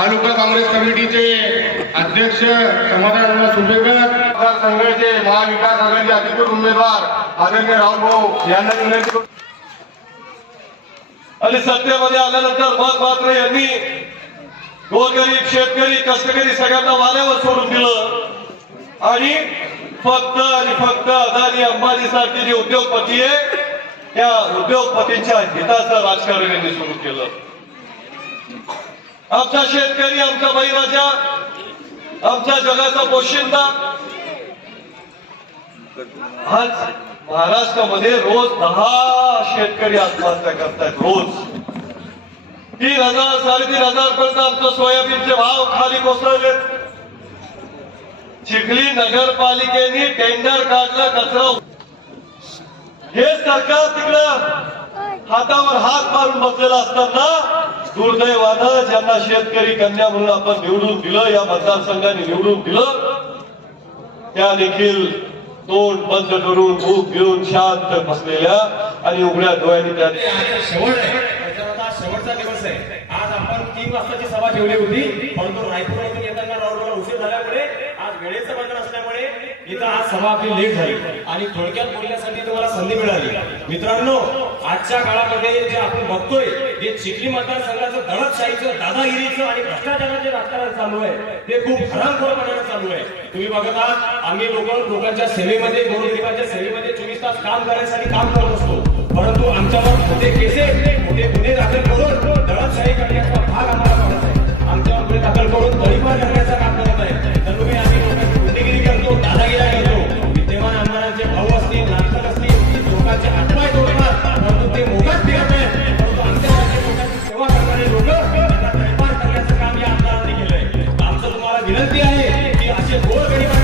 तालुका काँग्रेस कमिटीचे अध्यक्ष समाधान सुपेकर, संघाचे महाविकास आघाडीचे अधिकृत उमेदवार आदरणीय राहुल भाऊ यांना विनंती करतो. आणि सत्तेमध्ये आल्यानंतर मग मात्र यांनी गोरगरीब शेतकरी कष्टकरी सगळ्यांना वाऱ्यावर सोडून दिलं आणि फक्त अदानी अंबानी सारखे जे उद्योगपती आहे त्या उद्योगपतींच्या हिताचं राजकारण यांनी सुरू केलं. आमचा शेतकरी, आमचा बळीराजा, आमच्या जगाचा पोशिंदा आज महाराष्ट्रामध्ये रोज 10 शेतकरी आत्महत्या करतायत. रोज 3,000 3,500 पर्यंत आमचं सोयाबीनचे भाव खाली कोसळलेत. चिखली नगरपालिकेने टेंडर काढलं कचरा. हे सरकार तिकडं हातावर हात मारून बसलेलं असताना दुर्दैवानं ज्यांना शेतकरी कन्या म्हणून आपण निवडून दिलं, या मतदारसंघाने निवडून दिलं, त्या देखील तोंड बंद करून भूक घेऊन शांत बसलेल्या आणि उघड्या डोळ्यांनी त्या शेवटचा दिवस आहे. आज आपण 3 वाजताची सभा ठेवली होती, परंतु रायपूरमधून येताना राऊंडला उशीर झाल्यामुळे आज वेळेचं बंधन असल्यामुळे इथं आज सभा आपली लेट झाली आणि थोडक्यात बोलण्यासाठी तुम्हाला संधी मिळाली. मित्रांनो, आजच्या काळामध्ये जे आपण बघतोय जे चिखली मतदारसंघाचं दडपशाहीचं, दादागिरीचं आणि भ्रष्टाचाराचे राजकारण चालू आहे ते खूप हरामखोरपणाने चालू आहे. तुम्ही बघत आहात, आम्ही लोकांच्या सेवेमध्ये, गोरगरिबांच्या सेवेमध्ये 24 तास काम करण्यासाठी काम करत असतो, परंतु आमच्यावर मोठे केसेस, मोठे गुन्हे दाखल करून दडपशाही करण्याचा भाग आम्हाला पडत आहे. आमच्यावर गुन्हे दाखल करून तळीपार करण्याचं काम करत आहे. तर तुम्ही आम्ही लोकांची गुंडेगिरी करतो, दादागिरी करतो. विद्यमान आमदारांचे भाऊ असतील, नाटक असतील, लोकांचे हातपाय तोडणार, परंतु ते मोकाट फिरत आहेत. परंतु आमच्या लोकांची सेवा करणारे लोक त्यांना तळीपार करण्याचं काम या आमदारांनी केलंय. आमचं तुम्हाला विनंती आहे की असे गोरगरिबांचे